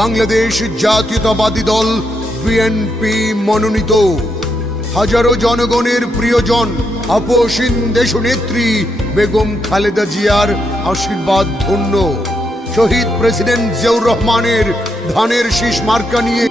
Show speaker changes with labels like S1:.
S1: বাংলাদেশ জাতীয়তাবাদী দল বিএনপি মনোনীত। হাজারো জনগণের প্রিয়জন, আপসীন দেশনেত্রী বেগম খালেদা জিয়ার আশীর্বাদ ধন্য। শহীদ প্রেসিডেন্ট জিয়াউর রহমানের ধানের শীষ মার্কা নিয়ে